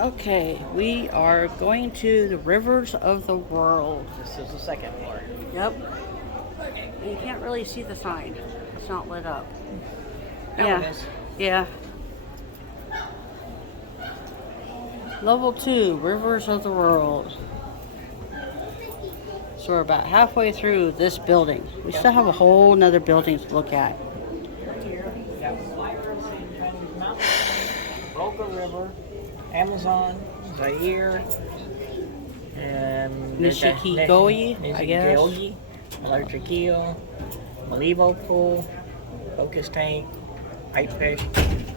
Okay, we are going to the rivers of the world. This is the second floor. Yep. You can't really see the sign. It's not lit up. Now it is. Yeah. Level 2, rivers of the world. So we're about halfway through this building. We still have a whole nother building to look at. Right here, we got Chinese Mountain, Volga River, Amazon, Zaire, and Nishikigoyi, I guess. Malarchiquillo, Malibu Pool, Focus Tank, Pipefish,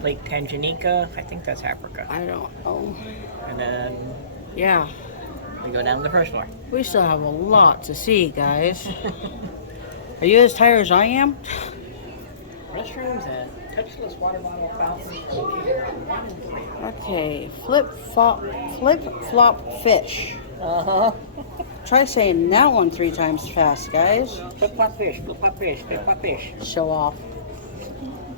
Lake Tanganyika. I think that's Africa. I don't know. And then Yeah. we go down to the first floor. We still have a lot to see, guys. Are you as tired as I am? Restrooms and touchless water bottle fountains. Okay, flip-flop fish. Uh-huh. Try saying that one 3 times fast, guys. Flip-flop fish, flip-flop fish, flip-flop fish. Show off.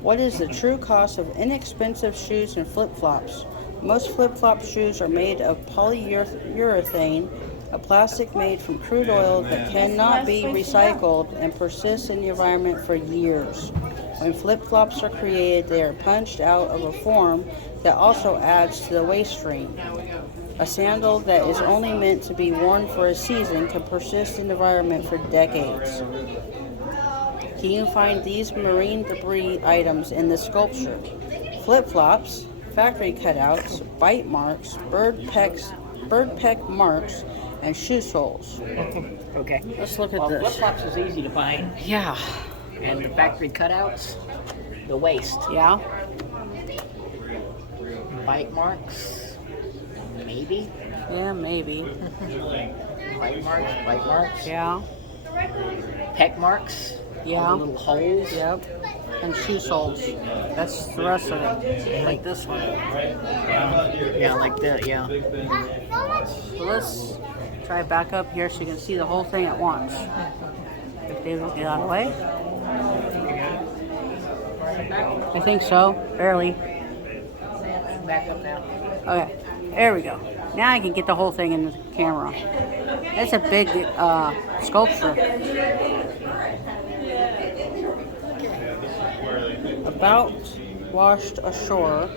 What is the true cost of inexpensive shoes and flip-flops? Most flip-flop shoes are made of polyurethane, a plastic made from crude oil that cannot be recycled and persists in the environment for years. When flip-flops are created, they are punched out of a form that also adds to the waste stream. A sandal that is only meant to be worn for a season can persist in the environment for decades. Can you find these marine debris items in the sculpture? Flip-flops, factory cutouts, bite marks, bird peck marks, and shoe soles. Okay. Let's look at this. Flip-flops is easy to find. Yeah. And the factory cutouts, the waste. Yeah. Bite marks, maybe. Yeah, maybe. Bite marks. Yeah. Peck marks. Yeah. All the little holes. Yep. And shoe soles. That's the rest of it. Like this one. Yeah, like that, yeah. So let's try back up here so you can see the whole thing at once. If they will get out of the way. I think so. Barely. Back up now. Okay. There we go. Now I can get the whole thing in the camera. It's a big sculpture. About Washed Ashore.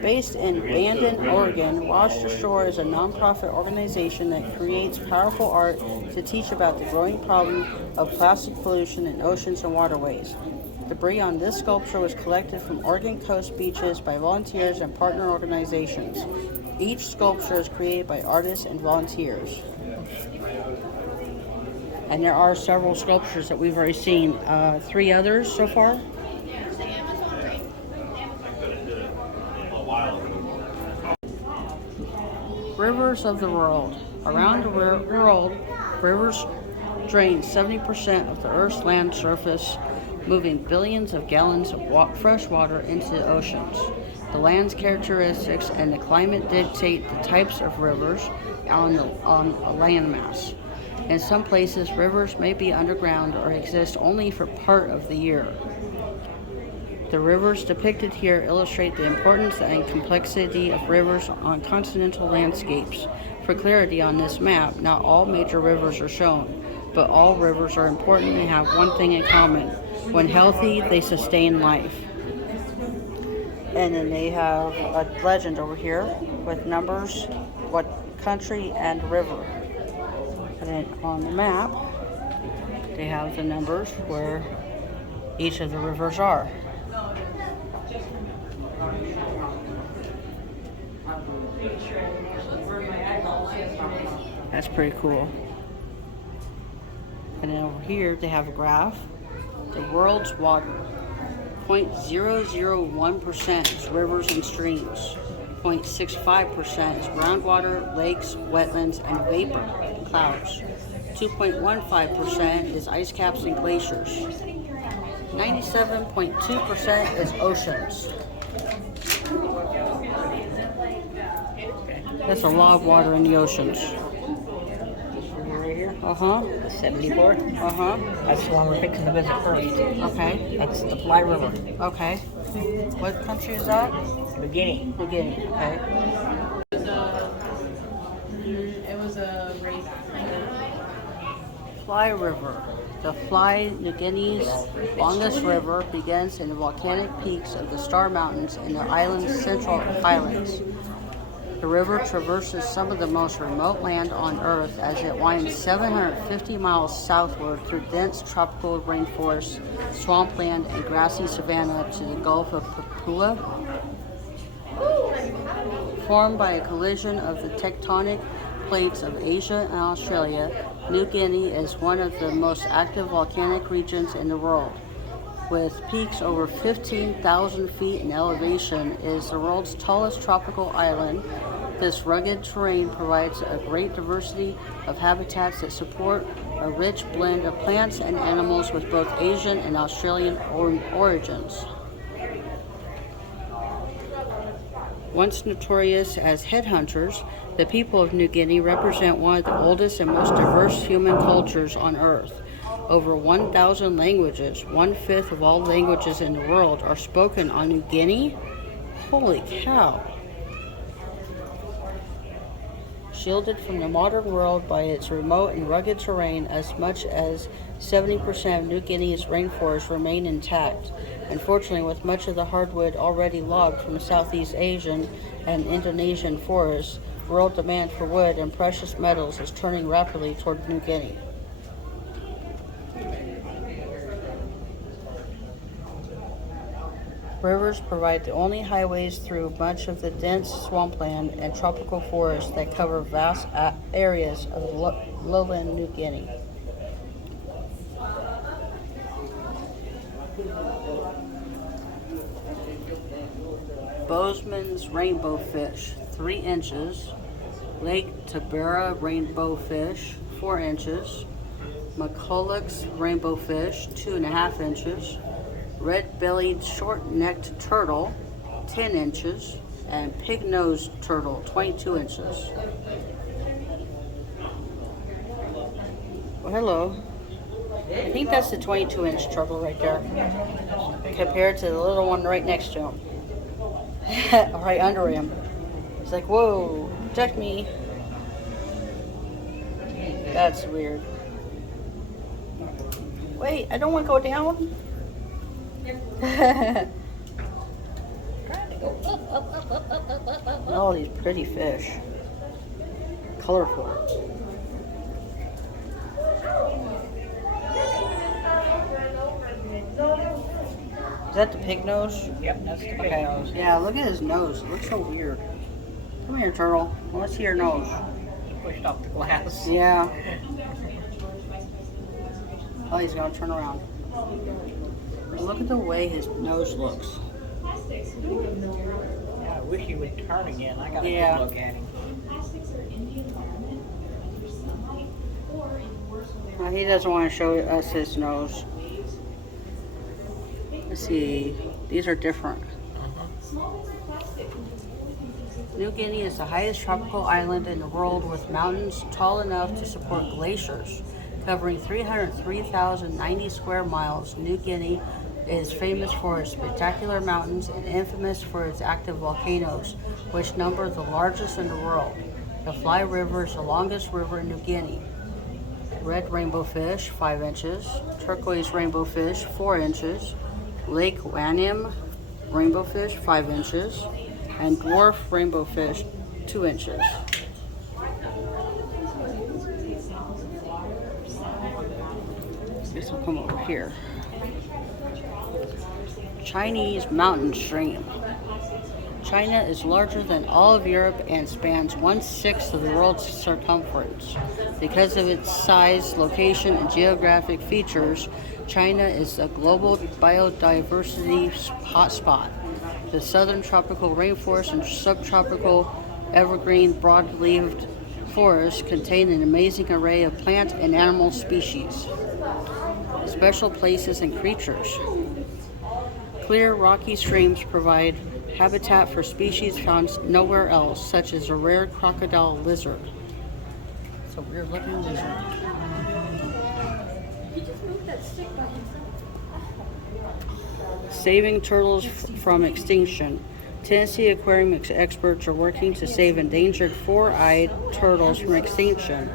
Based in Bandon, Oregon, Washed Ashore is a non-profit organization that creates powerful art to teach about the growing problem of plastic pollution in oceans and waterways. Debris on this sculpture was collected from Oregon coast beaches by volunteers and partner organizations. Each sculpture is created by artists and volunteers. And there are several sculptures that we've already seen. 3 others so far. Rivers of the world. Around the world, rivers drain 70% of the Earth's land surface, moving billions of gallons of fresh water into the oceans. The land's characteristics and the climate dictate the types of rivers on a landmass. In some places, rivers may be underground or exist only for part of the year. The rivers depicted here illustrate the importance and complexity of rivers on continental landscapes. For clarity on this map, not all major rivers are shown, but all rivers are important and have one thing in common. When healthy, they sustain life. And then they have a legend over here with numbers, what country and river. And then on the map, they have the numbers where each of the rivers are. That's pretty cool. And then over here they have a graph. The world's water. 0.001% is rivers and streams. 0.65% is groundwater, lakes, wetlands, and vapor, clouds. 2.15% is ice caps and glaciers. 97.2% is oceans. That's a lot of water in the oceans. Right here? Uh-huh. 74? Uh-huh. That's the one we're fixing to visit first. Okay. That's the Fly River. Okay. What country is that? New Guinea. New Guinea. Okay. Fly River. The Fly, New Guinea's longest river, begins in the volcanic peaks of the Star Mountains in the island's Central Highlands. The river traverses some of the most remote land on Earth as it winds 750 miles southward through dense tropical rainforest, swampland, and grassy savanna to the Gulf of Papua. Formed by a collision of the tectonic plates of Asia and Australia, New Guinea is one of the most active volcanic regions in the world. With peaks over 15,000 feet in elevation, it is the world's tallest tropical island. This rugged terrain provides a great diversity of habitats that support a rich blend of plants and animals with both Asian and Australian origins. Once notorious as headhunters, the people of New Guinea represent one of the oldest and most diverse human cultures on Earth. Over 1,000 languages, 1/5 of all languages in the world, are spoken on New Guinea. Holy cow! Shielded from the modern world by its remote and rugged terrain, as much as 70% of New Guinea's rainforests remain intact. Unfortunately, with much of the hardwood already logged from Southeast Asian and Indonesian forests, world demand for wood and precious metals is turning rapidly toward New Guinea. Rivers provide the only highways through much of the dense swampland and tropical forests that cover vast areas of lowland New Guinea. Bozeman's rainbow fish, 3 inches. Lake Tabera rainbow fish, 4 inches. McCulloch's rainbow fish, 2.5 inches. Red-bellied short-necked turtle, 10 inches. And pig-nosed turtle, 22 inches. Well, hello. I think that's the 22-inch turtle right there, compared to the little one right next to him. Right under him. It's like, whoa, protect me. That's weird. Wait, I don't want to go down. All these pretty fish. Colorful. Is that the pig nose? Yep, that's the pig nose. Yeah, look at his nose. It looks so weird. Come here, turtle. Let's see your nose. Pushed off the glass. Yeah. Oh, he's gonna turn around. Look at the way his nose looks. Yeah, I wish he would turn again. I got a Yeah. good look at him. Well, he doesn't want to show us his nose. Let's see. These are different. New Guinea is the highest tropical island in the world, with mountains tall enough to support glaciers. Covering 303,090 square miles, New Guinea is famous for its spectacular mountains and infamous for its active volcanoes, which number the largest in the world. The Fly River is the longest river in New Guinea. Red rainbow fish, 5 inches. Turquoise rainbow fish, 4 inches. Lake Wanim rainbow fish, 5 inches. And dwarf rainbow fish, 2 inches. This will come over here. Chinese mountain stream. China is larger than all of Europe and spans 1/6 of the world's circumference. Because of its size, location, and geographic features, China is a global biodiversity hotspot. The southern tropical rainforest and subtropical evergreen broad-leaved forests contain an amazing array of plant and animal species, special places, and creatures. Clear, rocky streams provide habitat for species found nowhere else, such as a rare crocodile lizard. It's a weird-looking lizard. Saving turtles from extinction. Tennessee Aquarium experts are working to save endangered four-eyed turtles from extinction.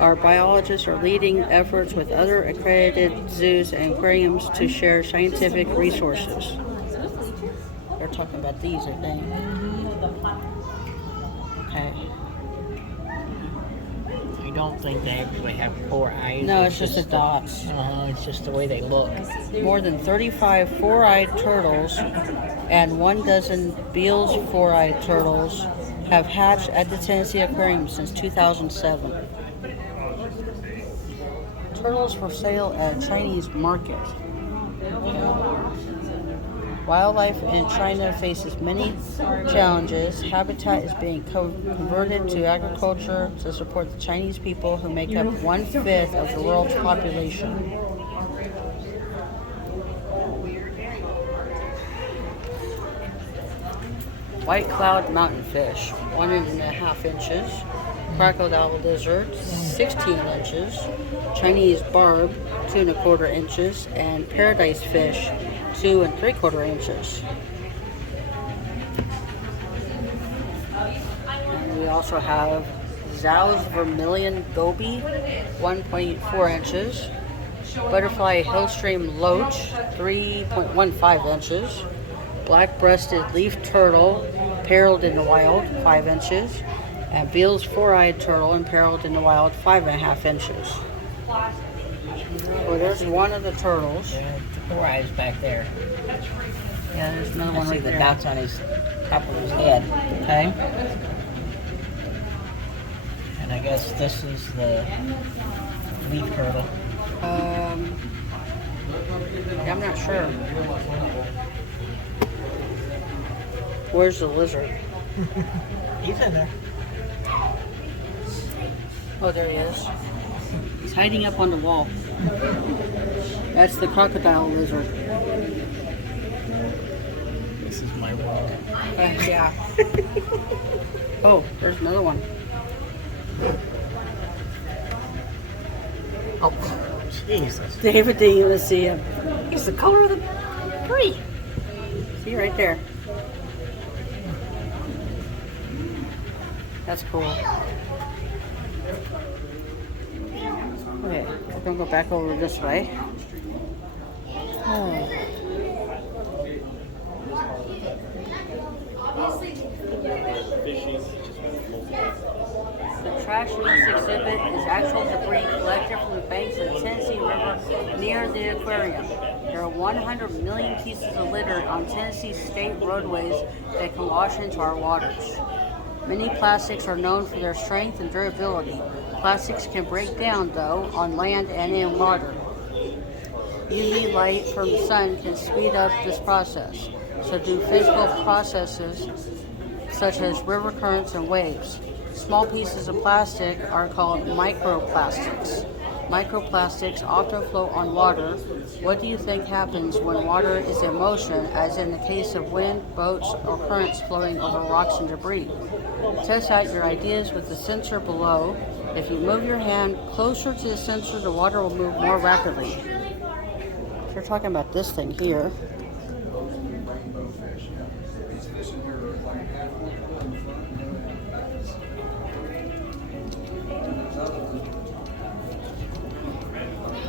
Our biologists are leading efforts with other accredited zoos and aquariums to share scientific resources. They're talking about these, I think. Okay. I don't think they actually have 4 eyes. No, it's just the dots. It's just the way they look. More than 35 four-eyed turtles and 1 dozen Beale's four-eyed turtles have hatched at the Tennessee Aquarium since 2007. Turtles for sale at a Chinese market. Wildlife in China faces many challenges. Habitat is being converted to agriculture to support the Chinese people who make up 1/5 of the world's population. White cloud mountain fish, 1.5 inches. Crocodile lizard, 16 inches. Chinese barb, 2.25 inches. And paradise fish, 2 3/4 inches. And we also have Zhao's vermilion goby, 1.4 inches. Butterfly hillstream loach, 3.15 inches. Black-breasted leaf turtle, imperiled in the wild, 5 inches. And Beale's four-eyed turtle, imperiled in the wild, 5.5 inches. Well, there's one of the turtles. Yeah, 4 eyes back there. Yeah, there's another one I see right the there. dots on his top of his head. Okay. And I guess this is the leaf turtle. I'm not sure. Where's the lizard? He's in there. Oh, there he is. He's hiding up on the wall. That's the crocodile lizard. This is my world. Yeah. Oh, there's another one. Oh, Jesus. David didn't even see him. He's the color of the tree. See right there. That's cool. Okay, we're gonna go back over this way. Oh. The trash in this exhibit is actual debris collected from the banks of the Tennessee River near the aquarium. There are 100 million pieces of litter on Tennessee state roadways that can wash into our waters. Many plastics are known for their strength and durability. Plastics can break down, though, on land and in water. UV light from the sun can speed up this process. So do physical processes such as river currents and waves. Small pieces of plastic are called microplastics. Microplastics often float on water. What do you think happens when water is in motion, as in the case of wind, boats, or currents flowing over rocks and debris? Test out your ideas with the sensor below. If you move your hand closer to the sensor, the water will move more rapidly. So we're talking about this thing here.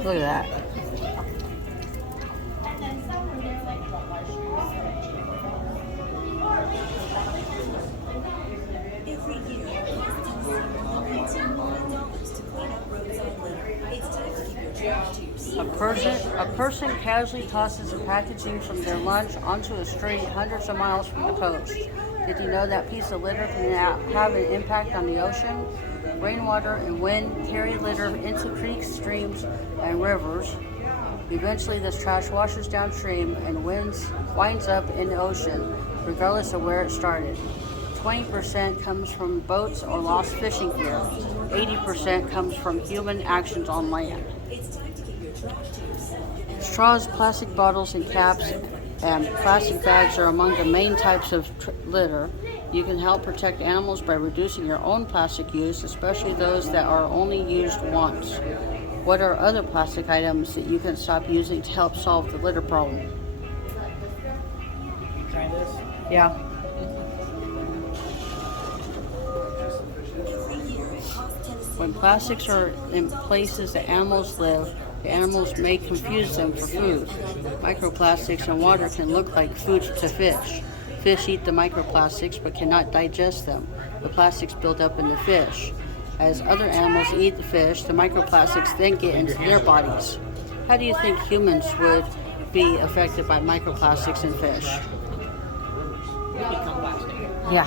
Look at that. Every year, $19 million to clean up roadside litter. It's time to keep your trash tubes. A person casually tosses a packaging from their lunch onto a street hundreds of miles from the coast. Did you know that piece of litter can have an impact on the ocean? Rainwater and wind carry litter into creeks, streams, and rivers. Eventually, this trash washes downstream and winds up in the ocean, regardless of where it started. 20% comes from boats or lost fishing gear. 80% comes from human actions on land. It's time to keep your trash tubes. Straws, plastic bottles, and caps, and plastic bags are among the main types of litter. You can help protect animals by reducing your own plastic use, especially those that are only used once. What are other plastic items that you can stop using to help solve the litter problem? Try this. Yeah. Every year, it costs Tennessee When plastics are in places that animals live, the animals may confuse them for food. Microplastics in water can look like food to fish. Fish eat the microplastics but cannot digest them. The plastics build up in the fish. As other animals eat the fish, the microplastics then get into their bodies. How do you think humans would be affected by microplastics in fish? Yeah.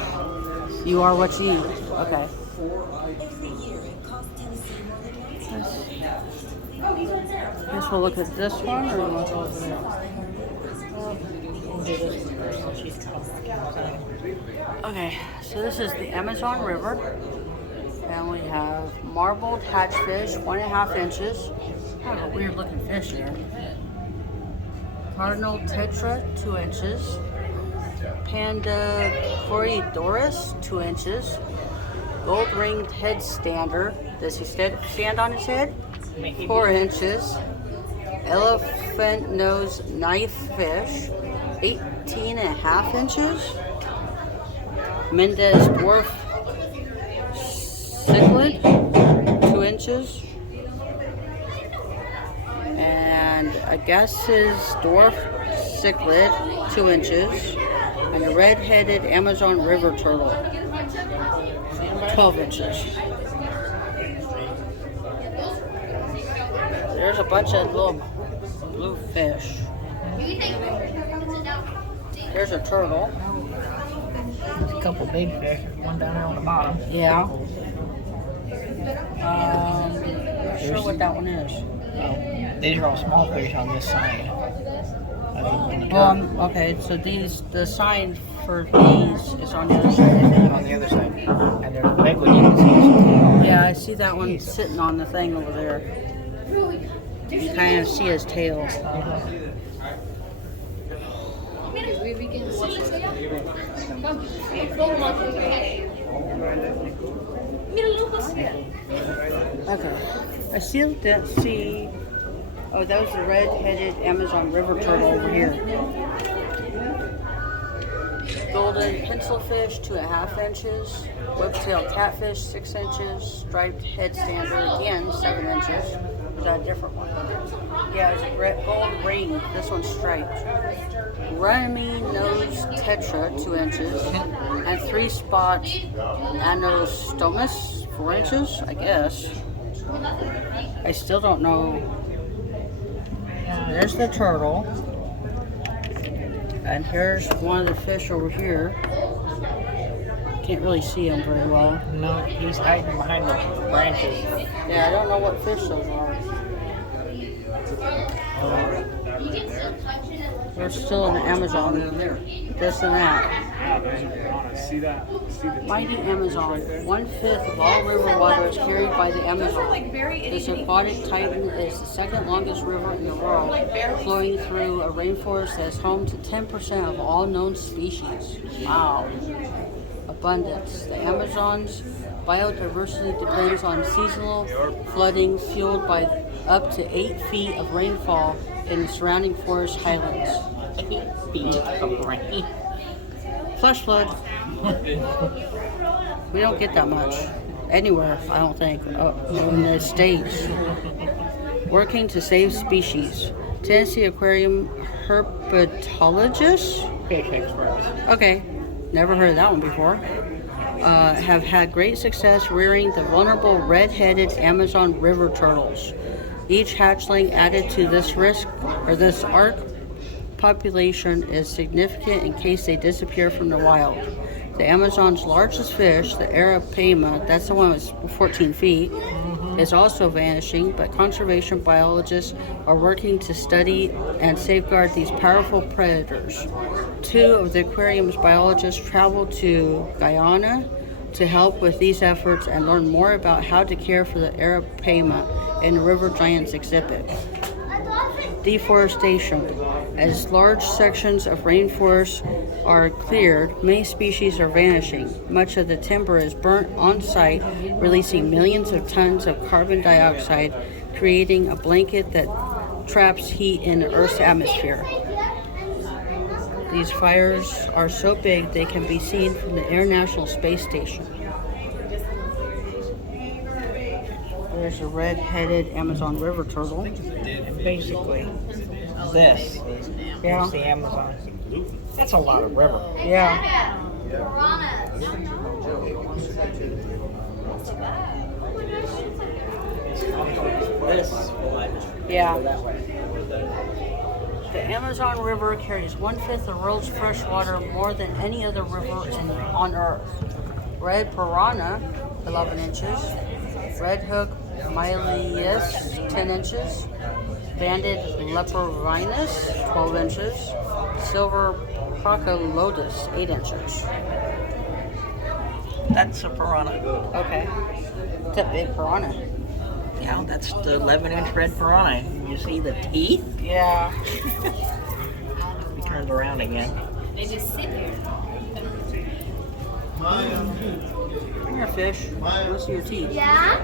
You are what you eat. Okay. Every year it costs Tennessee more than Guess we'll look at this one, or you want to go over there? Okay, so this is the Amazon River, and we have marbled hatchfish, 1.5 inches. Kind of a weird looking fish here. Cardinal tetra, 2 inches. Panda corydorus, 2 inches. Gold ringed head stander. Does he stand on his head? 4 inches. Elephant nose knife fish, 18.5 inches. Mendez dwarf cichlid, 2 inches. And Agassiz dwarf cichlid, 2 inches. And a red-headed Amazon river turtle, 12 inches. There's a bunch of little blue fish. There's a turtle. There's a couple big fish. One down there on the bottom. Yeah. Not sure what that one is. Oh, these are all small fish on this side. Okay, so the sign for these is on the other side. On the other side. And there's a big one you can see. Yeah, I see that one sitting on the thing over there. You kind of see his tail. Okay, I still don't see. Oh, that was the red-headed Amazon river turtle over here. Golden pencilfish, 2.5 inches. Whiptail catfish, 6 inches. Striped head stander, again, 7 inches. Is that a different one? Yeah, it's a gold ring. This one's striped. Runny nose tetra, 2 inches. And 3-spot anostomus, 4 inches, I guess. I still don't know. There's the turtle. And here's one of the fish over here. Can't really see him very well. No, he's hiding behind the branches. Yeah, I don't know what fish those are. We're still in the Amazon. This and that. Mighty Amazon. 1/5 of all river water is carried by the Amazon. This aquatic titan is the second longest river in the world, flowing through a rainforest that is home to 10% of all known species. Wow. Abundance. The Amazon's biodiversity depends on seasonal flooding fueled by up to 8 feet of rainfall in the surrounding forest highlands. 8 feet of rain. Flash flood. We don't get that much anywhere, I don't think, in the States. Working to save species. Tennessee Aquarium herpetologist. Fish experts. Okay, never heard of that one before. Have had great success rearing the vulnerable red-headed Amazon river turtles. Each hatchling added to this ark population is significant in case they disappear from the wild. The Amazon's largest fish, the arapaima, that's the one that's 14 feet, is also vanishing, but conservation biologists are working to study and safeguard these powerful predators. 2 of the aquarium's biologists traveled to Guyana to help with these efforts and learn more about how to care for the arapaima in the River Giants exhibit. Deforestation. As large sections of rainforest are cleared, many species are vanishing. Much of the timber is burnt on site, releasing millions of tons of carbon dioxide, creating a blanket that traps heat in the Earth's atmosphere. These fires are so big they can be seen from the International Space Station. There's a red-headed Amazon river turtle. And basically, this Yeah. is the Amazon. That's a lot of river. Yeah. This one. Yeah. Go that way. The Amazon River carries 1/5 of the world's fresh water, more than any other river on Earth. Red piranha, 11 inches. Red hook mylius, 10 inches. Banded leporvinus, 12 inches. Silver procolotus, 8 inches. That's a piranha. Okay. It's a big piranha. Yeah, that's the 11-inch red piranha. You see the teeth? Yeah. We turned around again. They just sit here. Bring your fish. Let's see your teeth. Yeah?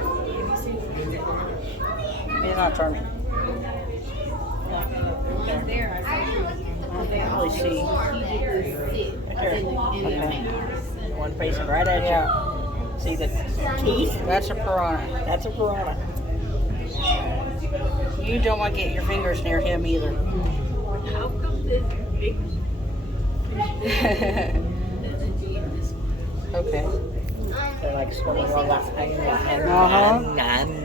He's not turning. There. I can't really see. Okay. One facing right at you. Yeah. See the teeth? That's a piranha. That's a piranha. You don't want to get your fingers near him either. How come this big? Okay. They're like swimming along that thing.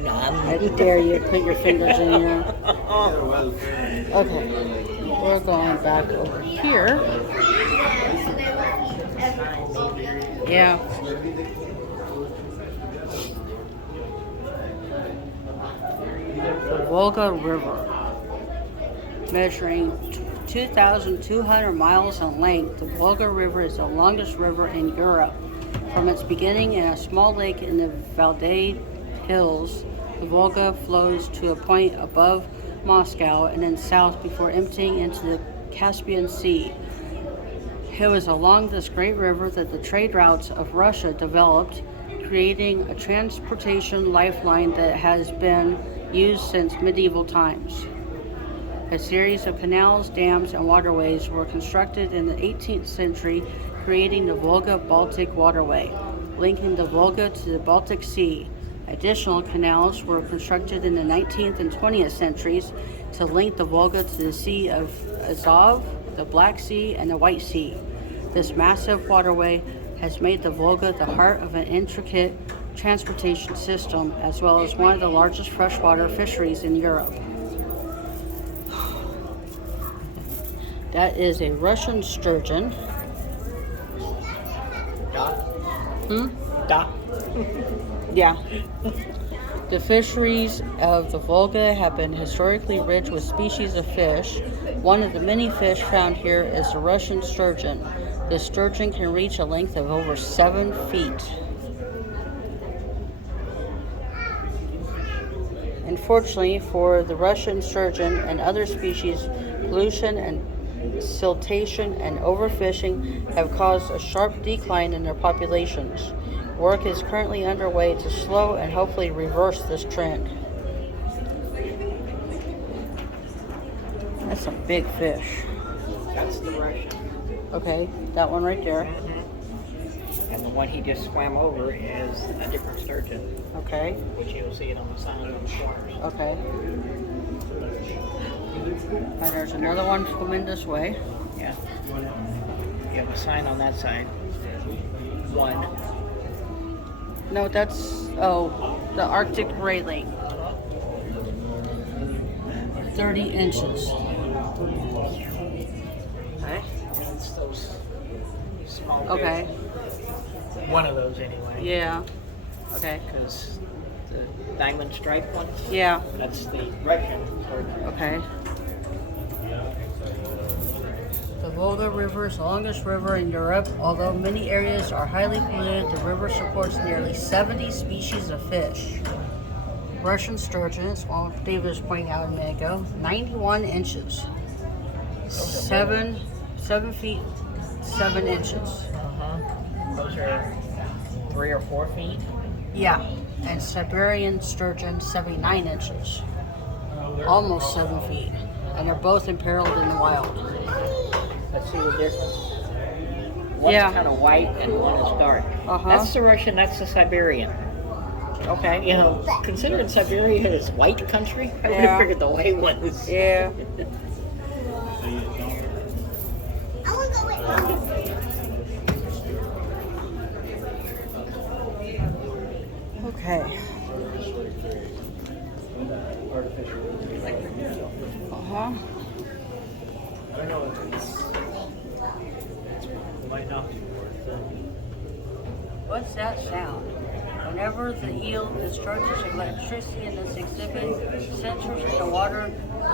I dare you to put your fingers in here. Okay. We're going back over here. Yeah. The Volga River, measuring 2,200 miles in length, the Volga River is the longest river in Europe. From its beginning in a small lake in the Valdai Hills, the Volga flows to a point above Moscow and then south before emptying into the Caspian Sea. It was along this great river that the trade routes of Russia developed, creating a transportation lifeline that has been used since medieval times. A series of canals, dams, and waterways were constructed in the 18th century, creating the Volga-Baltic waterway, linking the Volga to the Baltic Sea. Additional canals were constructed in the 19th and 20th centuries to link the Volga to the Sea of Azov, the Black Sea, and the White Sea. This massive waterway has made the Volga the heart of an intricate transportation system, as well as one of the largest freshwater fisheries in Europe. That is a Russian sturgeon. Dot. Yeah. The fisheries of the Volga have been historically rich with species of fish. One of the many fish found here is the Russian sturgeon. The sturgeon can reach a length of over 7 feet. Unfortunately for the Russian sturgeon and other species, pollution and siltation and overfishing have caused a sharp decline in their populations. Work is currently underway to slow and hopefully reverse this trend. That's a big fish. That's the Russian. Okay, that one right there. And the one he just swam over is a different sturgeon, Okay, which you'll see it on the sign on the corners. okay. And there's another one swimming this way. Yeah. You have a sign on that side. One. No, that's, the Arctic railing. 30 inches. Okay. It's those small fish. Okay. One of those anyway. Yeah. Okay. Because the diamond stripe one, Yeah. that's the Russian sturgeon. Okay. The Volga River is the longest river in Europe. Although many areas are highly polluted, the river supports nearly 70 species of fish. Russian sturgeon, as David was pointing out a minute ago, 91 inches. 7 feet, 7 inches. Those are 3 or 4 feet. Yeah. And Siberian sturgeon, 79 inches. Almost 7 feet. And they're both imperiled in the wild. Let's see the difference. One's Yeah. kind of white and one is dark. Uh-huh. That's the Russian, that's the Siberian. Okay. You know, considering Siberia is white country, I would Yeah. have figured the white ones. Yeah. Okay. Uh-huh. What's that sound? Whenever the eel discharges electricity in this exhibit, sensors in the water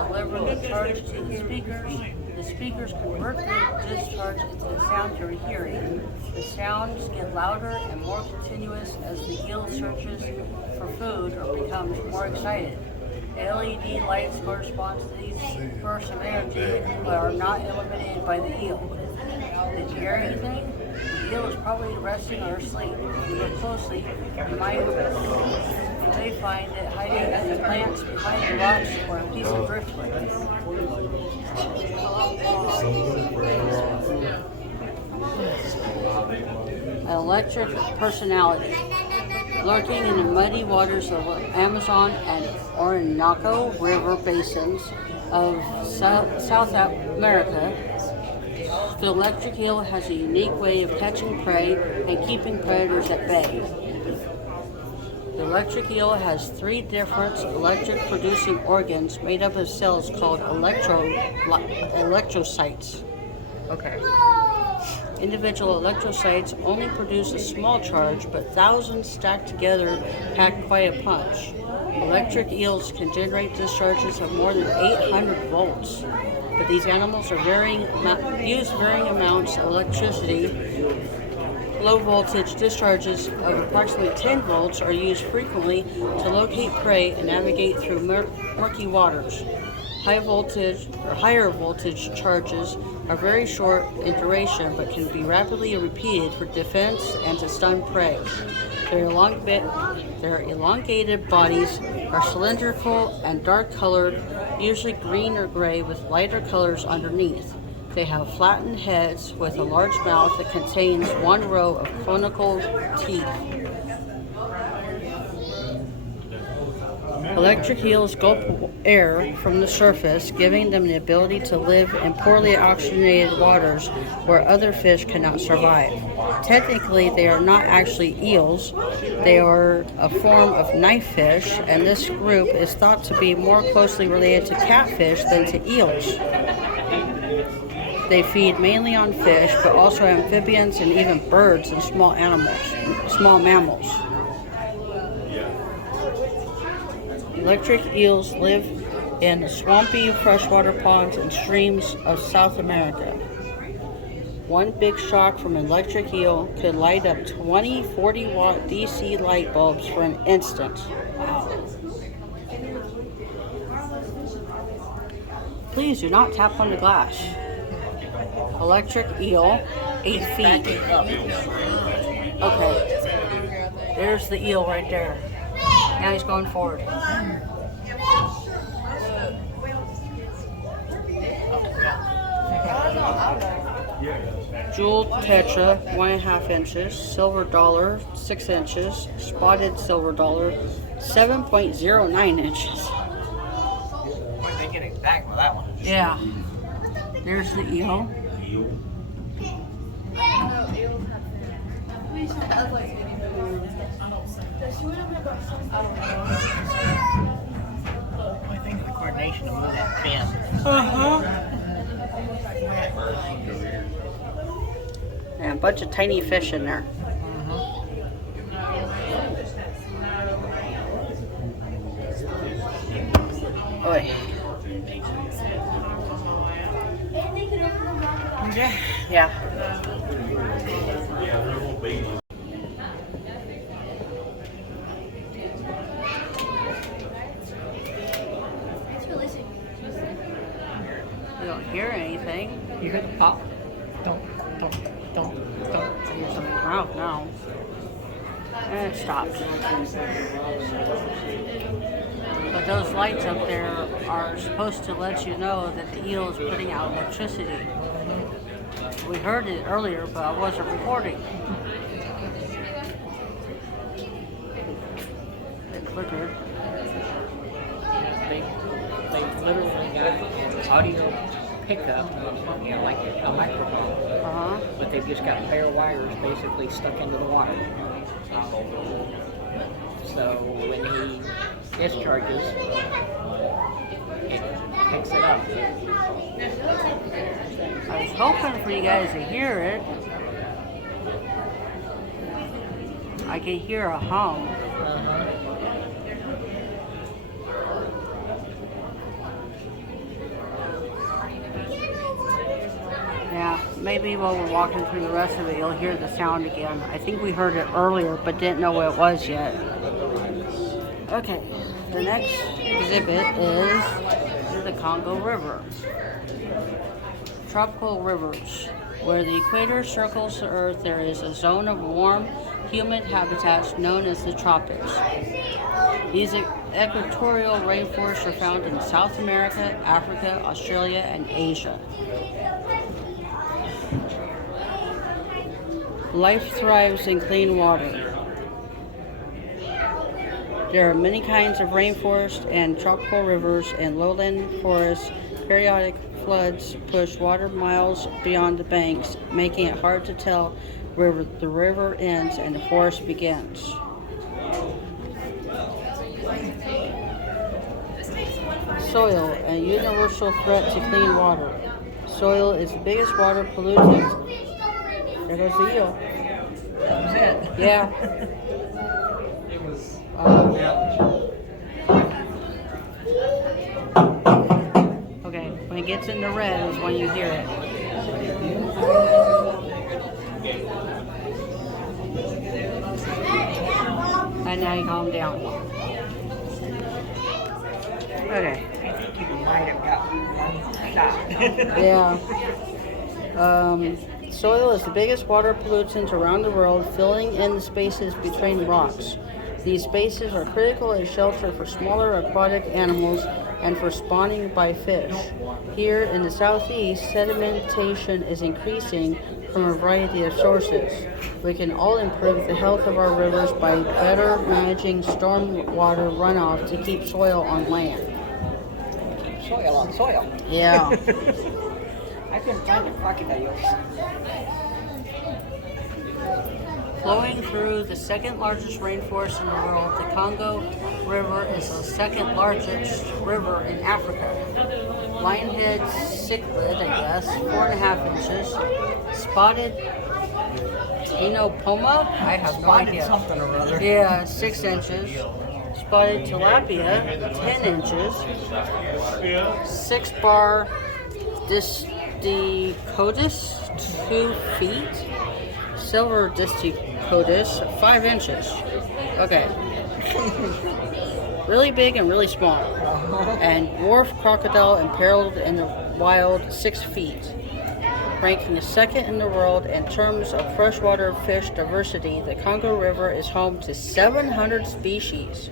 deliver the charge to the speakers. The speakers convert the discharge into the sound you're hearing. The sounds get louder and more continuous as the eel searches for food or becomes more excited. LED lights correspond to these bursts of energy but are not eliminated by the eel. Did you hear anything? The eel is probably resting or asleep. If you look closely, you may find it hiding in the plants behind the rocks or a piece of driftwood. An electric personality. Lurking in the muddy waters of Amazon and Orinoco River basins of South America, the electric eel has a unique way of catching prey and keeping predators at bay. The electric eel has 3 different electric-producing organs made up of cells called electrocytes. Okay. Individual electrocytes only produce a small charge, but thousands stacked together pack quite a punch. Electric eels can generate discharges of more than 800 volts, but these animals use varying amounts of electricity. Low voltage discharges of approximately 10 volts are used frequently to locate prey and navigate through murky waters. Higher voltage charges are very short in duration but can be rapidly repeated for defense and to stun prey. Their elongated bodies are cylindrical and dark colored, usually green or gray with lighter colors underneath. They have flattened heads with a large mouth that contains 1 row of conical teeth. Electric eels gulp air from the surface, giving them the ability to live in poorly oxygenated waters where other fish cannot survive. Technically, they are not actually eels. They are a form of knife fish, and this group is thought to be more closely related to catfish than to eels. They feed mainly on fish, but also amphibians and even birds and small mammals. Electric eels live in swampy freshwater ponds and streams of South America. One big shock from an electric eel could light up 20 40-watt DC light bulbs for an instant. Wow. Please do not tap on the glass. Electric eel, 8 feet. Okay. There's the eel right there. Now he's going forward. Jeweled tetra, 1.5 inches. Silver dollar, 6 inches. Spotted silver dollar, 7.09 inches. Boy, they get exact with that one. Yeah. There's the eel. I think the coordination to move that fin. And a bunch of tiny fish in there. Oi. Yeah. You don't hear anything. You hear the pop? Don't. Here's something out now. And it stopped. But those lights up there are supposed to let you know that the eel is putting out electricity. We heard it earlier, but I wasn't recording. quicker. They literally got an audio pickup, like a microphone, but they've just got bare wires basically stuck into the water. So when he discharges, it picks it up. I was hoping for you guys to hear it. I can hear a hum. Yeah, maybe while we're walking through the rest of it, you'll hear the sound again. I think we heard it earlier, but didn't know what it was yet. Okay, the next exhibit is the Congo River. Tropical rivers. Where the equator circles the Earth, there is a zone of warm, humid habitats known as the tropics. These equatorial rainforests are found in South America, Africa, Australia, and Asia. Life thrives in clean water. There are many kinds of rainforests and tropical rivers and lowland forests. Periodic floods push water miles beyond the banks, making it hard to tell where the river ends and the forest begins. Soil, a universal threat to clean water. Soil is the biggest water pollutant. There goes the eel. That was it. Yeah. It was. Okay, when it gets in the red is when you hear it. And now you calm down. Okay. I think you might have got one shot. Yeah. Soil is the biggest water pollutant around the world, filling in the spaces between rocks. These spaces are critical as shelter for smaller aquatic animals and for spawning by fish. Here in the southeast, sedimentation is increasing from a variety of sources. We can all improve the health of our rivers by better managing stormwater runoff to keep soil on land. Keep soil on soil. Yeah. I couldn't find a crocodile. Flowing through the second largest rainforest in the world, the Congo River is the second largest river in Africa. Lionhead cichlid, 4.5 inches. Spotted Tinopoma, I have no idea. Something or other. Yeah, 6 inches. Spotted tilapia, 10 inches. 6-bar Disticodus, 2 feet. Silver Disticodus, 5 inches. Okay. Really big and really small. And dwarf crocodile imperiled in the wild, 6 feet. Ranking the second in the world in terms of freshwater fish diversity, the Congo River is home to 700 species.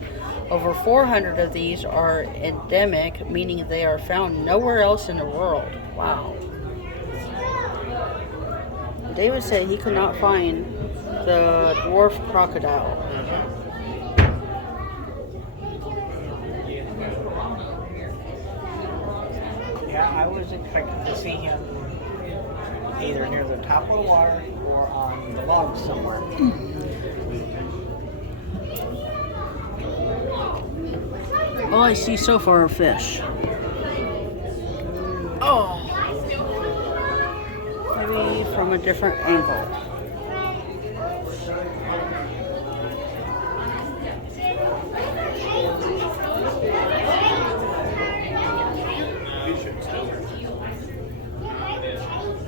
Over 400 of these are endemic, meaning they are found nowhere else in the world. Wow. David said he could not find the dwarf crocodile. Yeah, I was expecting to see him either near the top of the water or on the logs somewhere. All I see so far are fish. Oh. Maybe from a different angle.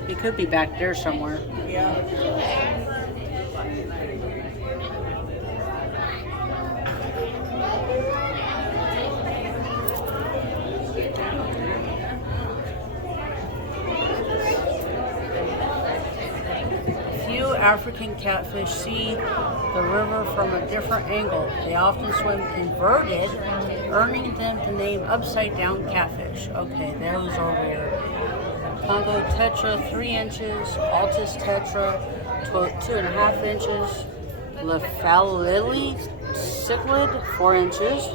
It could be back there somewhere. African catfish see the river from a different angle. They often swim inverted, earning them the name upside down catfish. Okay, those are weird. Congo tetra, 3 inches. Altus tetra, 2.5 inches. Lefalili cichlid, 4 inches.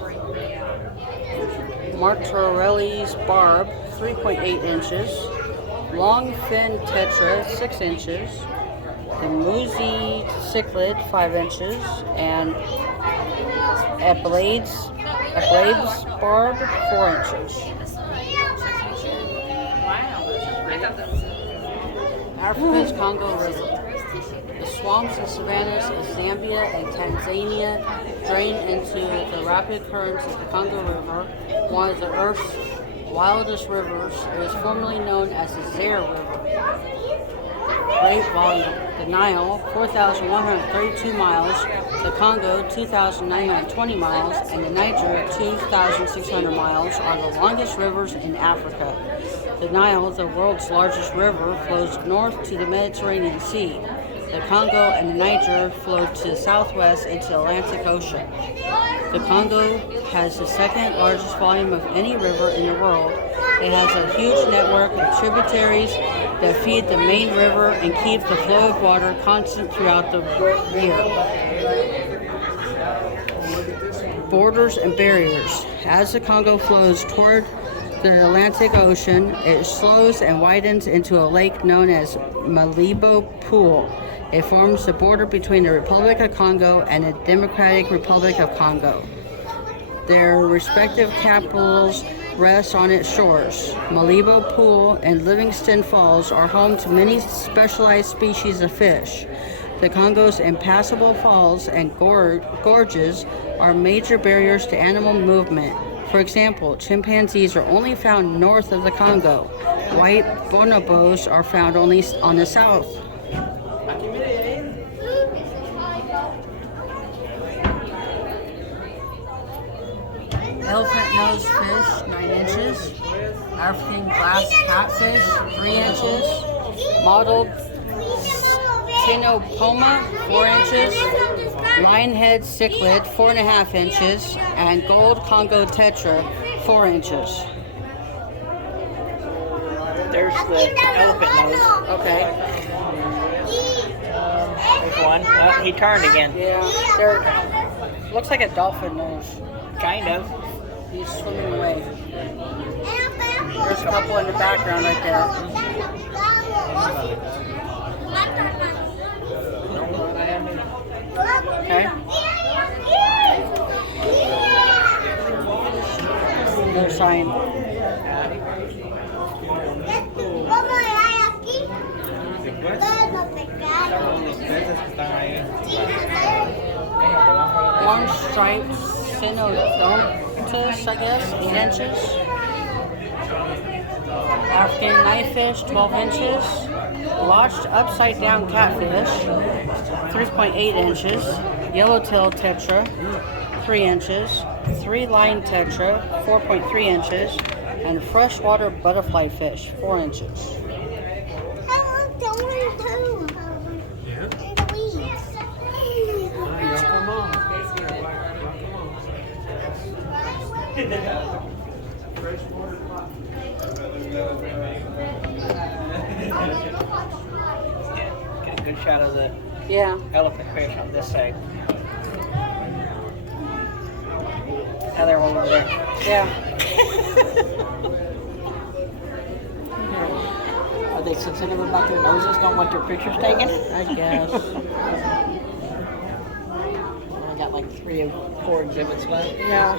Martorelli's barb, 3.8 inches. Longfin tetra, 6 inches. The Muzi cichlid, 5 inches. And a blades barb, 4 inches. Africa's Congo River. The swamps and savannas of Zambia and Tanzania drain into the rapid currents of the Congo River, one of the Earth's wildest rivers. It was formerly known as the Zaire River. Great volume. The Nile, 4,132 miles. The Congo, 2,920 miles. And the Niger, 2,600 miles, are the longest rivers in Africa. The Nile, the world's largest river, flows north to the Mediterranean Sea. The Congo and the Niger flow to the southwest into the Atlantic Ocean. The Congo has the second largest volume of any river in the world. It has a huge network of tributaries that feed the main river and keep the flow of water constant throughout the year. Borders and barriers. As the Congo flows toward the Atlantic Ocean, it slows and widens into a lake known as Malibo Pool. It forms the border between the Republic of Congo and the Democratic Republic of Congo. Their respective capitals rest on its shores. Malibo Pool and Livingston Falls are home to many specialized species of fish. The Congo's impassable falls and gorges are major barriers to animal movement. For example, chimpanzees are only found north of the Congo. White bonobos are found only on the south. Elephant-nosed fish, 9 inches. African glass catfish, 3 inches. Mottled Tinopoma, 4 inches. Lionhead cichlid, 4.5 inches. And gold Congo tetra, 4 inches. There's the elephant nose. Okay. There's one. Oh, he turned again. Yeah. Looks like a dolphin nose. Kind of. He's swimming away. There's a couple in the background right there. Okay. Another sign. Orange striped Synodontus, I guess, 8 inches. African knifefish, 12 inches. Blotched upside down catfish, 3.8 inches. Yellowtail tetra, 3 inches. 3-line tetra, 4.3 inches. And freshwater butterfly fish, 4 inches. Get a good shot of the elephant fish on this side. Now they're over there. Yeah. Are they sensitive about their noses? Don't want their pictures taken? I guess. I got like 3 or 4 exhibits left. Yeah.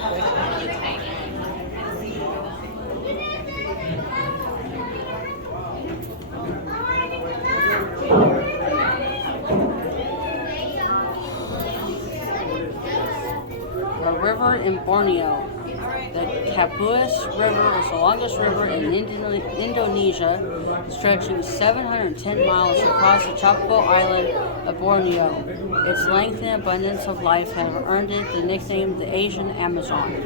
A river in Borneo. The Kapuas River is the longest river in Indonesia, stretching 710 miles across the tropical island of Borneo. Its length and abundance of life have earned it the nickname the Asian Amazon.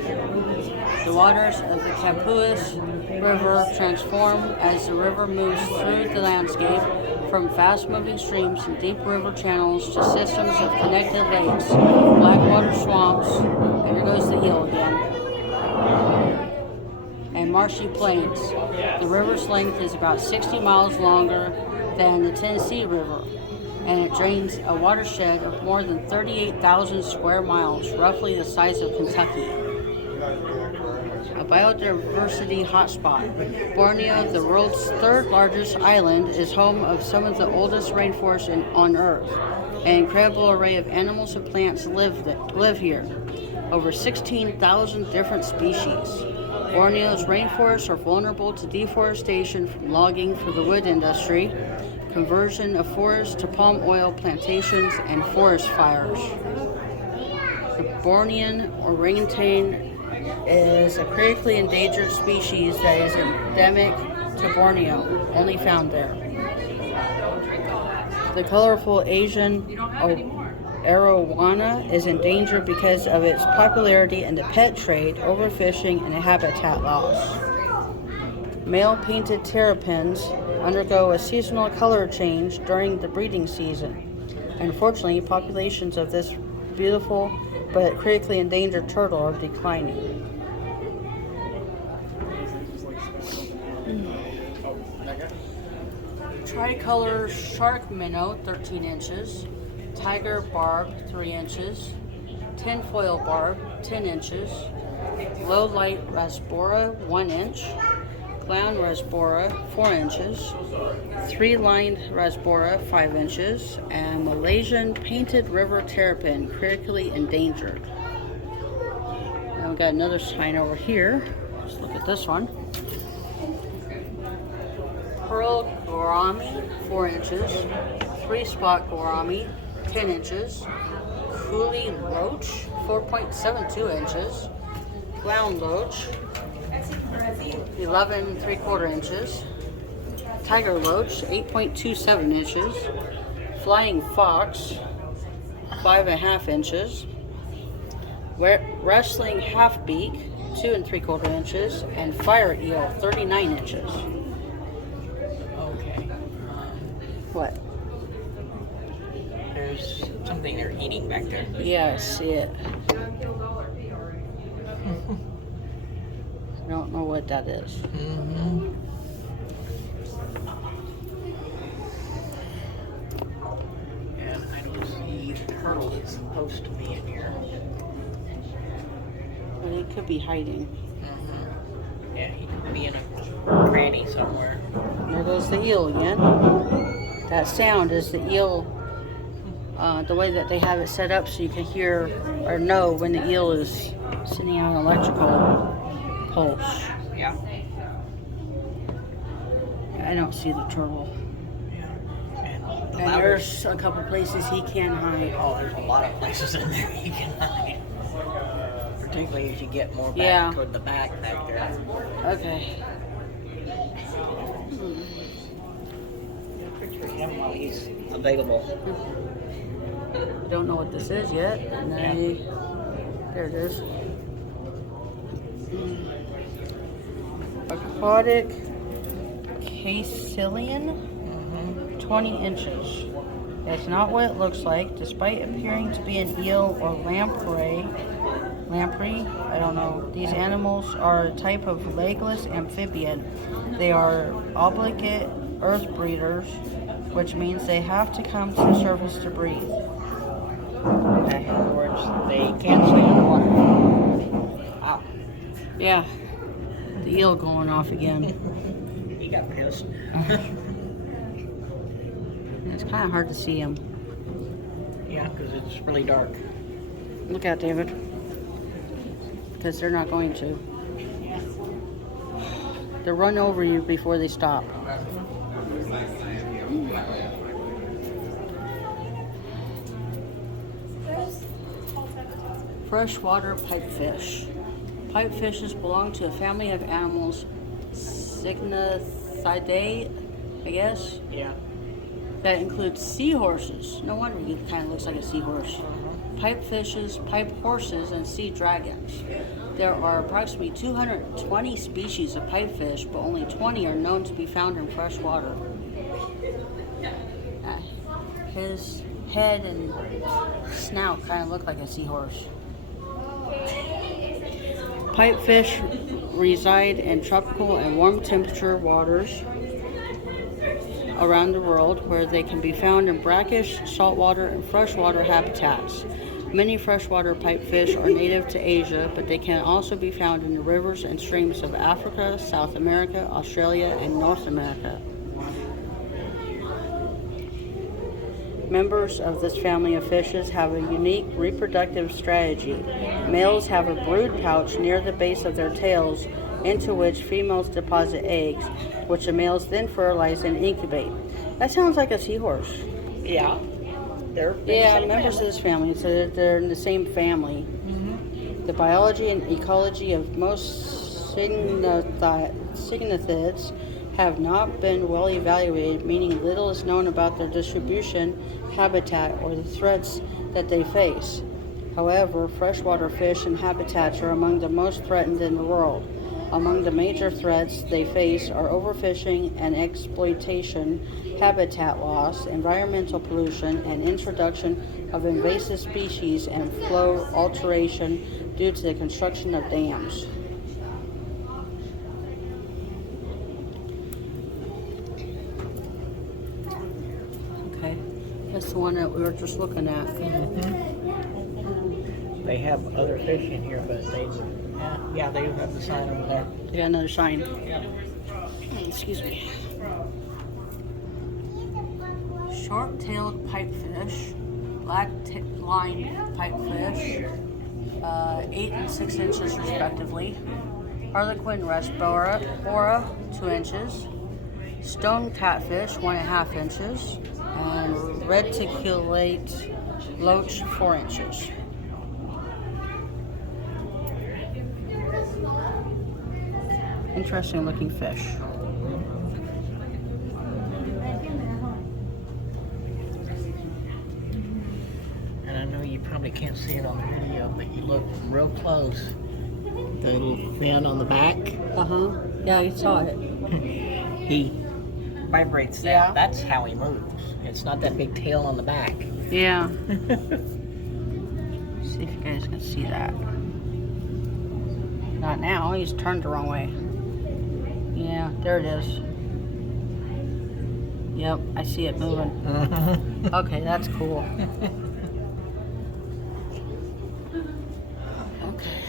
The waters of the Kapuas River transform as the river moves through the landscape, from fast-moving streams and deep river channels to systems of connected lakes, blackwater swamps, and there goes the eel again, and marshy plains. The river's length is about 60 miles longer than the Tennessee River. and it drains a watershed of more than 38,000 square miles, roughly the size of Kentucky. A biodiversity hotspot, Borneo, the world's third largest island, is home of some of the oldest rainforests on Earth. An incredible array of animals and plants live here. Over 16,000 different species. Borneo's rainforests are vulnerable to deforestation from logging for the wood industry, conversion of forests to palm oil plantations, and forest fires. The Bornean orangutan is a critically endangered species that is endemic to Borneo, only found there. The colorful Asian arowana is endangered because of its popularity in the pet trade, overfishing, and habitat loss. Male painted terrapins undergo a seasonal color change during the breeding season. Unfortunately, populations of this beautiful but critically endangered turtle are declining. Tricolor shark minnow, 13 inches. Tiger barb, 3 inches. Tinfoil barb, 10 inches. Low light rasbora, 1 inch. Clown rasbora, 4 inches. Three-lined rasbora, 5 inches. And Malaysian painted river terrapin, critically endangered. Now we got another sign over here. Let's look at this one. Pearl gourami, 4 inches. Three-spot gourami, 10 inches. Coolie loach, 4.72 inches. Clown loach, 11 3/4 inches. Tiger loach, 8.27 inches. Flying fox, 5.5 inches. Wrestling half-beak, 2 3/4 inches. And fire eel, 39 inches. Okay. What? There's something they're eating back there. Yeah, I see it. I don't know what that is. Mm-hmm. And I don't see the turtle that's supposed to be in here. But it could be hiding. Mm-hmm. Yeah, he could be in a cranny somewhere. There goes the eel again. That sound is the eel, the way that they have it set up so you can hear or know when the eel is sending out an electrical pulse. Yeah. I don't see the turtle. Yeah. And And there's a couple places he can hide. Oh, there's a lot of places in there he can hide. Particularly as you get more back toward the back there. Okay. Picture him while he's available. I don't know what this is yet. And then there it is. Aquatic caecilian, 20 inches. That's not what it looks like, despite appearing to be an eel or lamprey. I don't know. These animals are a type of legless amphibian. They are obligate earth breeders, which means they have to come to the surface to breathe. In other words, they can't stay underwater. Ah. Yeah. The eel going off again. He got pissed. It's kind of hard to see him. Yeah, because it's really dark. Look out, David. Because they're not going to. They'll run over you before they stop. Freshwater pipefish. Pipefishes belong to a family of animals, Cygnethidae, I guess, Yeah. that includes seahorses. No wonder he kind of looks like a seahorse. Pipefishes, pipe horses, and sea dragons. There are approximately 220 species of pipefish, but only 20 are known to be found in fresh water. His head and snout kind of look like a seahorse. Pipefish reside in tropical and warm temperature waters. around the world, where they can be found in brackish, saltwater, and freshwater habitats. Many freshwater pipefish are native to Asia, but they can also be found in the rivers and streams of Africa, South America, Australia, and North America. Members of this family of fishes have a unique reproductive strategy. Males have a brood pouch near the base of their tails, into which females deposit eggs, which the males then fertilize and incubate. That sounds like a seahorse. Yeah. They're Members of this family, so they're in the same family. Mm-hmm. The biology and ecology of most cyngnathids have not been well evaluated, meaning little is known about their distribution, habitat, or the threats that they face. However, freshwater fish and habitats are among the most threatened in the world. Among the major threats they face are overfishing and exploitation, habitat loss, environmental pollution, and introduction of invasive species and flow alteration due to the construction of dams. Okay, that's the one that we were just looking at. Mm-hmm. They have other fish in here, but they do have the sign over there. They got another sign. Yeah. Excuse me. Short-tailed pipefish, black-lined pipefish, 8 and 6 inches respectively. Harlequin rasbora, 2 inches. Stone catfish, 1.5 inches. And reticulate loach, 4 inches. Interesting looking fish. And I know you probably can't see it on the video, but you look real close. The little fin on the back. Uh-huh. Yeah, I saw it. He vibrates that. Yeah. That's how he moves. It's not that big tail on the back. Yeah. See if you guys can see that. Not now, he's turned the wrong way. Yeah, there it is. Yep, I see it moving. Okay, that's cool. Okay.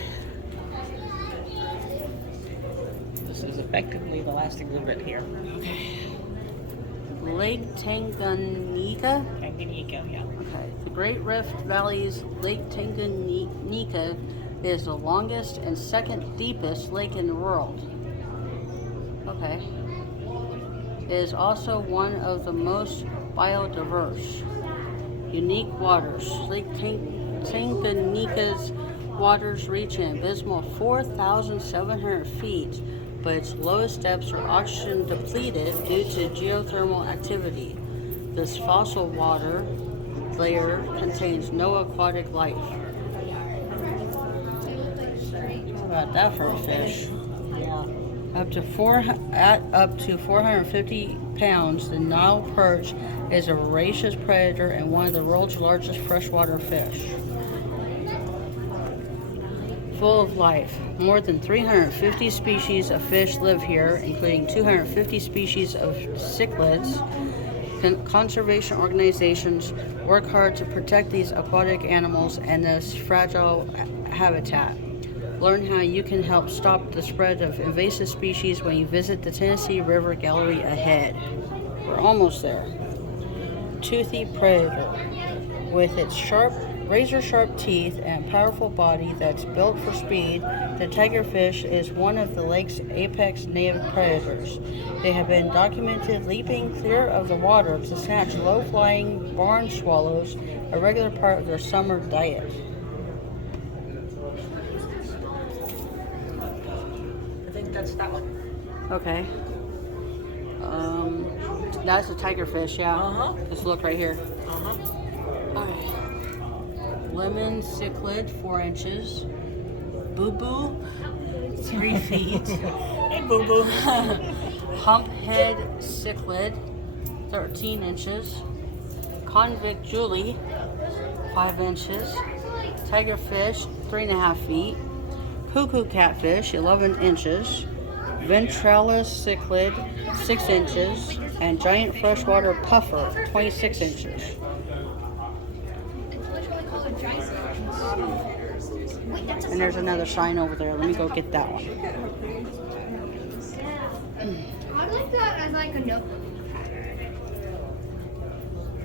This is effectively the last exhibit here. Okay. Lake Tanganyika. Tanganyika, yeah. Okay. The Great Rift Valley's Lake Tanganyika is the longest and second deepest lake in the world. Okay. It is also one of the most biodiverse. Unique waters. Lake Tanganyika's waters reach an abysmal 4,700 feet, but its lowest depths are oxygen depleted due to geothermal activity. This fossil water layer contains no aquatic life. How about that for a fish? Yeah. Up to 450 pounds, the Nile perch is a voracious predator and one of the world's largest freshwater fish. Full of life. More than 350 species of fish live here, including 250 species of cichlids. Conservation organizations work hard to protect these aquatic animals and this fragile habitat. Learn how you can help stop the spread of invasive species when you visit the Tennessee River Gallery ahead. We're almost there. Toothy predator. With its razor-sharp teeth and powerful body that's built for speed, the tigerfish is one of the lake's apex native predators. They have been documented leaping clear of the water to snatch low-flying barn swallows, a regular part of their summer diet. That's that one. Okay. That's a tigerfish, yeah. Uh-huh. Let's look right here. Uh-huh. Alright. Lemon cichlid, 4 inches. Boo-boo, 3 feet. Hey, boo-boo. Humphead cichlid, 13 inches. Convict Julie, 5 inches. Tigerfish, 3.5 feet. Cuckoo catfish, 11 inches. Ventralis cichlid, 6 inches. And giant freshwater puffer, 26 inches. It's literally called a giant. Wait, that's a And there's another sign over there. Let me go get that one. I like that as like a notebook.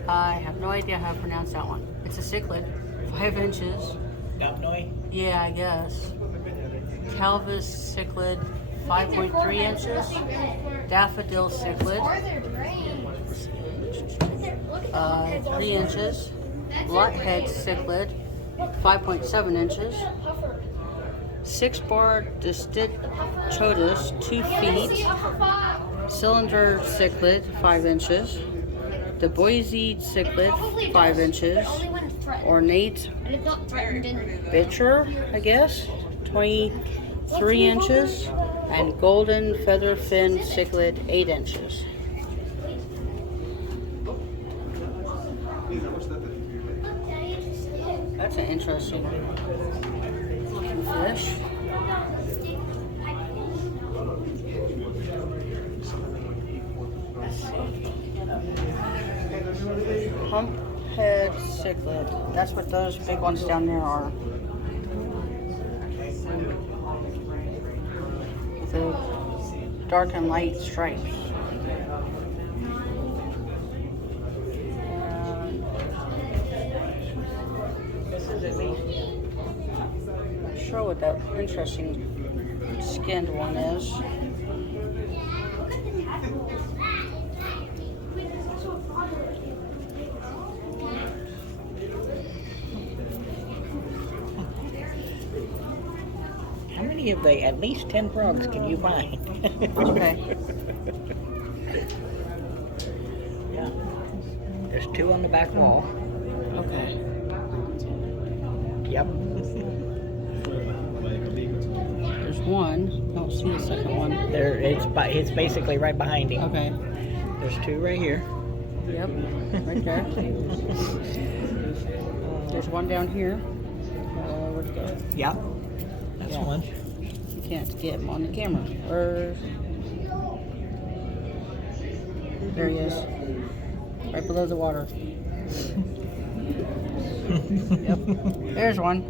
I have no idea how to pronounce that one. It's a cichlid, 5 inches. Dapnoi? Yeah, I guess. Calvus cichlid, 5.3 inches. Daffodil cichlid, Are there brains? 3 inches. Luthead cichlid, 5.7 inches. Puffer. 6-bar Distichotus, 2 feet. Cylinder cichlid, 5 inches. The Boise cichlid, 5 inches. Only when threatened. Ornate And it's not threatened in bitcher, I guess, 23 inches. And golden feather fin cichlid, 8 inches. That's an interesting looking fish. Humphead cichlid. That's what those big ones down there are. With the dark and light stripes. Not sure what that interesting skinned one is. How many of the at least 10 frogs can you find? Okay. Yeah. There's 2 on the back wall. Okay. Yep. There's one. I don't see the second one. There, it's basically right behind him. Okay. There's 2 right here. Yep. Right there. There's one down here. Where'd it go? Yep. That's Yeah. one. You can't get him on the camera. There he is. Right below the water. Yep. There's one.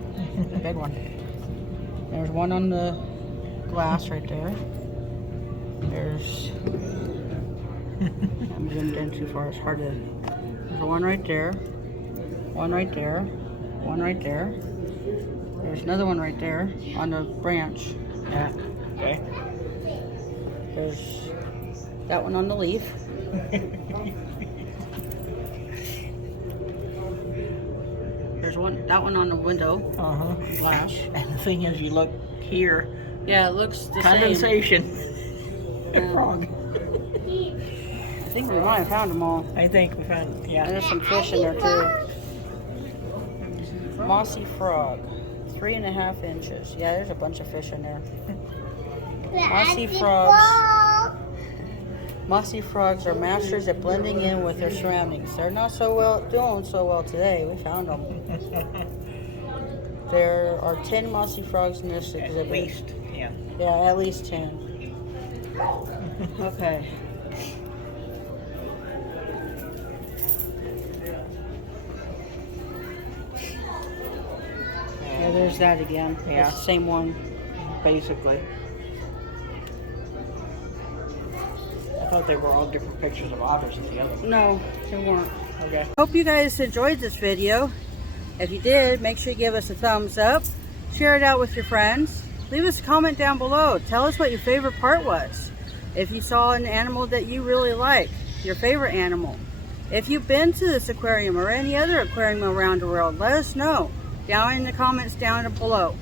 A big one. There's one on the glass right there. There's... I'm zoomed in too far. It's hard to... There's one right there. One right there. One right there. There's another one right there on the branch. Yeah. Okay. There's that one on the leaf. There's that one on the window glass. And the thing is, you look here, Yeah, it looks the same. condensation. Yeah. Frog. I think we might have found them all. I think we found, And yeah. there's some fish in there too. Mossy frog, 3.5 inches. Yeah, there's a bunch of fish in there. Mossy frogs. Mossy frogs are masters at blending in with their surroundings. They're not doing so well today. We found them. There are 10 mossy frogs in this exhibit. At least, yeah. Yeah, at least 10. Okay. Yeah, there's that again. Yeah. It's the same one. Basically. I thought they were all different pictures of otters at the other one. No, they weren't. Okay. Hope you guys enjoyed this video. If you did, make sure you give us a thumbs up. Share it out with your friends. Leave us a comment down below. Tell us what your favorite part was. If you saw an animal that you really like, your favorite animal. If you've been to this aquarium or any other aquarium around the world, let us know down in the comments down below.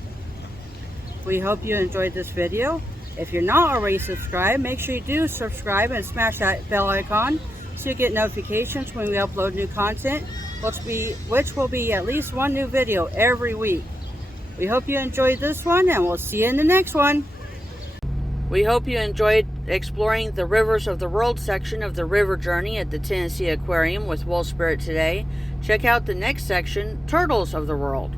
We hope you enjoyed this video. If you're not already subscribed, make sure you do subscribe and smash that bell icon so you get notifications when we upload new content, which will be at least one new video every week. We hope you enjoyed this one, and we'll see you in the next one. We hope you enjoyed exploring the Rivers of the World section of the River Journey at the Tennessee Aquarium with Wolvespirit today. Check out the next section, Turtles of the World.